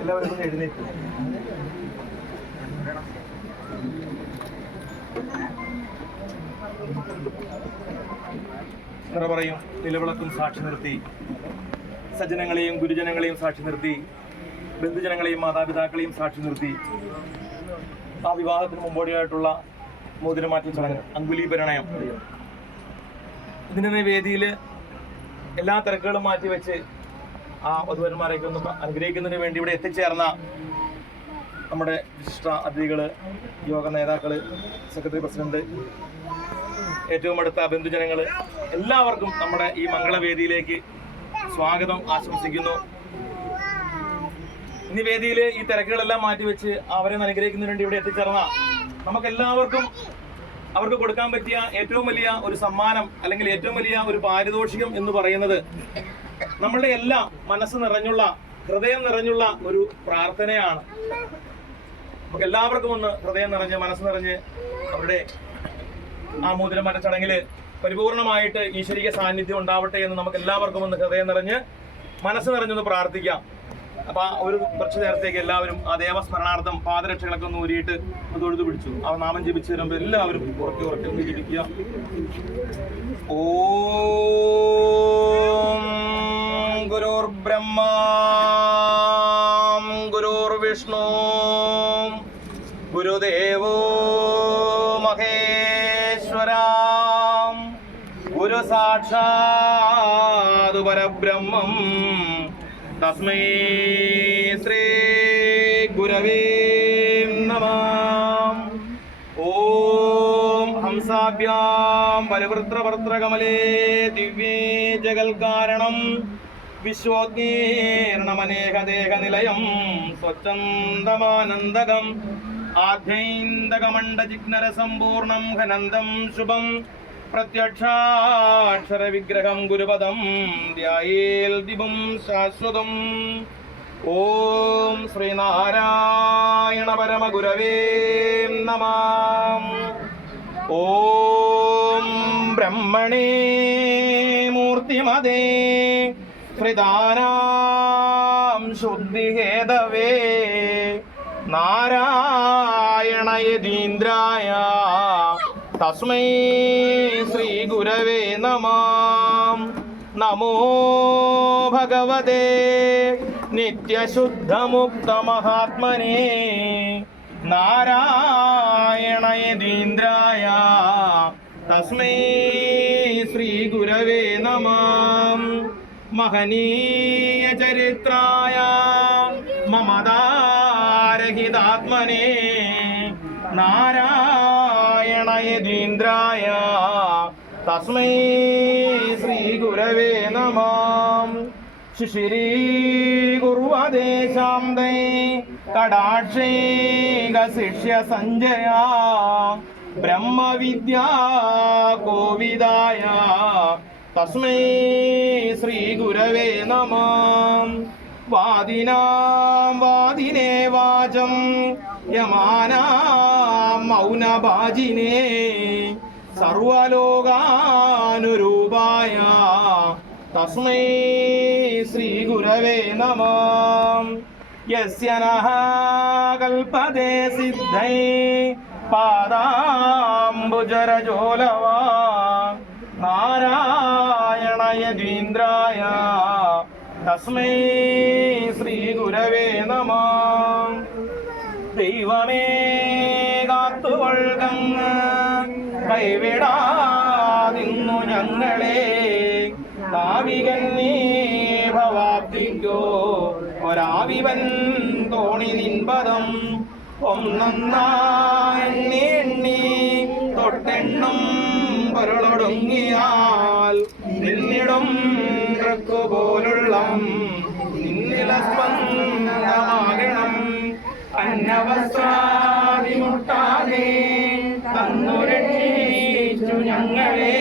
എല്ലാവരും എഴുന്നേറ്റ് പറയും. നിലവിളക്കും സാക്ഷി നിർത്തി, സജ്ജനങ്ങളെയും ഗുരുജനങ്ങളെയും സാക്ഷി നിർത്തി, ബന്ധുജനങ്ങളെയും മാതാപിതാക്കളെയും സാക്ഷി നിർത്തി ആ വിവാഹത്തിന് മുമ്പോടിയായിട്ടുള്ള മോതിരമാറ്റ ചടങ്ങ്, അങ്കുലീപരിണയം. ഇതിനെ വേദിയിൽ എല്ലാ തിരക്കുകളും മാറ്റിവെച്ച് ആ വധുവരന്മാരെയൊക്കെ ഒന്ന് അനുഗ്രഹിക്കുന്നതിന് വേണ്ടി ഇവിടെ എത്തിച്ചേർന്ന നമ്മുടെ വിശിഷ്ട അതിഥികൾ, യോഗ നേതാക്കൾ, സെക്രട്ടറി പ്രസിഡന്റ്, ഏറ്റവും അടുത്ത ബന്ധുജനങ്ങൾ, എല്ലാവർക്കും നമ്മുടെ ഈ മംഗളവേദിയിലേക്ക് സ്വാഗതം ആശംസിക്കുന്നു. ഇനി വേദിയിൽ ഈ തിരക്കുകളെല്ലാം മാറ്റിവെച്ച് അവരെ അനുഗ്രഹിക്കുന്നതിന് വേണ്ടി ഇവിടെ എത്തിച്ചേർന്ന നമുക്കെല്ലാവർക്കും അവർക്ക് കൊടുക്കാൻ പറ്റിയ ഏറ്റവും വലിയ ഒരു സമ്മാനം അല്ലെങ്കിൽ ഏറ്റവും വലിയ ഒരു പാരിതോഷികം എന്ന് പറയുന്നത് നമ്മളുടെ എല്ലാം മനസ്സ് നിറഞ്ഞുള്ള, ഹൃദയം നിറഞ്ഞുള്ള ഒരു പ്രാർത്ഥനയാണ്. നമുക്ക് എല്ലാവർക്കും ഒന്ന് ഹൃദയം നിറഞ്ഞ് മനസ്സ് നിറഞ്ഞ് അവരുടെ ആ മോതിരമാറ്റ ചടങ്ങിൽ പരിപൂർണമായിട്ട് ഈശ്വരീയ സാന്നിധ്യം ഉണ്ടാവട്ടെ എന്ന് നമുക്ക് എല്ലാവർക്കും ഒന്ന് ഹൃദയം നിറഞ്ഞ് മനസ്സ് നിറഞ്ഞൊന്ന് പ്രാർത്ഥിക്കാം. അപ്പൊ ഒരു കുറച്ചു നേരത്തേക്ക് എല്ലാവരും ആ ദേവസ്മരണാർത്ഥം പാദരക്ഷകളൊക്കെ ഒന്ന് ഊരിയിട്ട് തൊഴുതു പിടിച്ചു. ആ നാമം ജപിച്ചു വരുമ്പോൾ എല്ലാവരും ഉറക്കെ ഒന്ന് ജപിക്കുക. ഓം ഗുരുർ ബ്രഹ്മ ഗുരുർ വിഷ്ണു ഗുരുദേവോ മഹേശ്വര ഗുരു സാക്ഷാത് പരബ്രഹ്മം തസ്മൈ ശ്രീ ഗുരവേ നമഃ. ഓം ഹംസാഭ്യാം പരിവൃത്രവർത്രകമലേ ദിവ്യേ ജഗൽകാരണം വിശ്വോജ്ഞേർണമനേഹദേഹനിലയം സ്വച്ഛന്ദമാനന്ദകം ആദ്യൈന്ദകമണ്ഡജിഗ്നരസമ്പൂർണം ഘനന്തം ശുഭം പ്രത്യക്ഷാക്ഷര വിഗ്രഹം ഗുരുപദം ധ്യായേൽ ദിവും ശാശ്വതം. ഓം ശ്രീനാരായണ പരമഗുരവേ നമഃ. ഓം ബ്രഹ്മണേ മൂർത്തിമതേ ശ്രീദാനാം ശുദ്ധിഹേതവേ നാരായണയതീന്ദ്രായ തസ്മൈ ശ്രീ ഗുരവേ നമഃ. നമോ ഭഗവതേ നിത്യശുദ്ധമുക്തമഹാത്മനേ നാരായണയതീന്ദ്രായ തസ്മൈ ശ്രീ ഗുരവേ നമഃ. മഹനീയ ചരിത്രായ മമതാരഹിതാത്മനേ നാരായണയതീന്ദ്രായ തസ്മൈ ശ്രീ ഗുരവേ നമഃ. ശിശിരീ കുർവദേശാന്തേ കടാക്ഷൈക ശിഷ്യ സഞ്ജയ ബ്രഹ്മവിദ്യാ കോവിദായ തസ്മൈ ശ്രീ ഗുരവേ നമഃ. വാദിനാം വാദിനേ വാചം യമാനാം മൗനഭാജിനേ സർവലോകാനുരൂപായ തസ്മൈ ശ്രീ ഗുരവേ നമഃ. യസ്യ നഃ കൽപതേ സിദ്ധൈ പാദാംബുജരജോലവാ നാരായണയതീന്ദ്രായ തസ്മൈ ശ്രീ ഗുരവേ നമഃ. ദൈവമേ കാത്തുകൊള്ളുക കൈവിടാതിന്നു ഞങ്ങളെ നാവികന്നീ ഭവാബ്ദിക്കോ ഒരാവിവൻ തോണി നിൻപദം ഒന്നൊന്നായി തൊട്ടെണ്ണും പൊരുളൊടുങ്ങിയാൽ നിന്നിടും പോലുള്ള നിന്നിലസ്പന്ദമാകണം. അന്നവസ്ത്രാദിമുട്ടാതെ തന്നു രക്ഷീശ ഞങ്ങളെ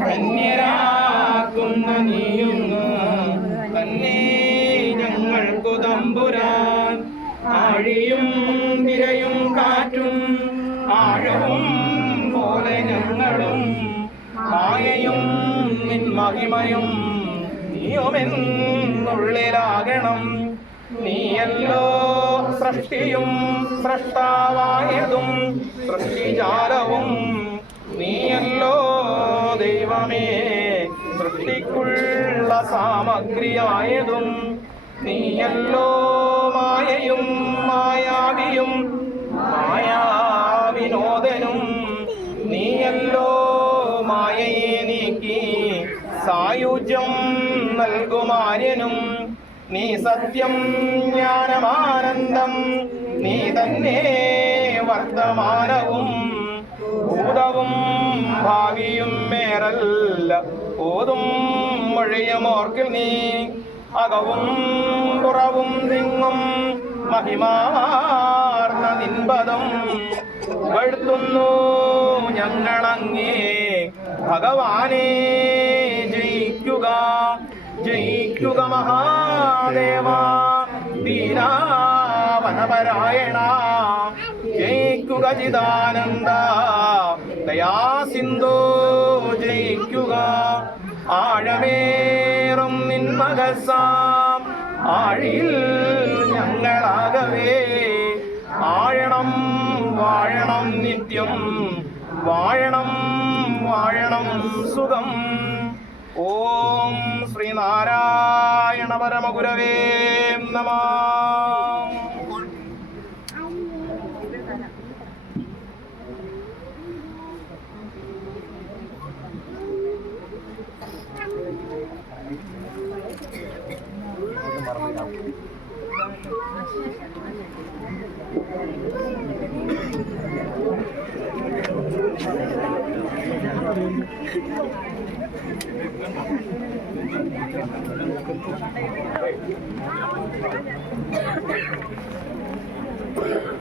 ധന്യരാക്കുന്ന നീയുന്നു തന്നെ ഞങ്ങൾക്കു തമ്പുരാൻ. ആഴിയും തിരയും കാറ്റും ആഴവും പോലെ ഞങ്ങളും മായയും നിൻ മഹിമയും നീയുമെന്നുള്ളിലാകണം. നീയല്ലോ സൃഷ്ടിയും സൃഷ്ടാവായതും സൃഷ്ടിജാലവും നീയല്ലോ ദൈവമേ സൃഷ്ടിക്കുള്ള സാമഗ്രിയായതും നീയല്ലോ മായയും മായാവിയും മായാവിനോദനും നീയല്ലോ മായയെ നീക്കി സായുജ്യം നൽകുമാര്യനും നീ സത്യം ജ്ഞാനമാനന്ദം നീ തന്നെ വർത്തമാനവും ഭൂതവും ഭാവിയും മേറല്ല ഓതും മൊഴിയുമോർക്കിൽ നീ അകവും പുറവും തിങ്ങും മഹിമാർന്ന നിൻപദം പുകഴ്ത്തുന്നു ഞങ്ങളങ്ങേ ഭഗവാനെ. ജയിക്കുക ജയിക്കുക മഹാദേവ ദീനാവനപരായണ. ജയിക്കുക ചിദാനന്ദ ദയാസിന്ധോ. ജയിക്കുക ആഴമേറും നിൻമകസാം ആഴിയിൽ ഞങ്ങളാകവേ. ആഴണം വാഴണം നിത്യം വാഴണം വാഴണം സുഖം. ഓം ശ്രീനാരായണ പരമഗുരവേ നമഃ. Thank you.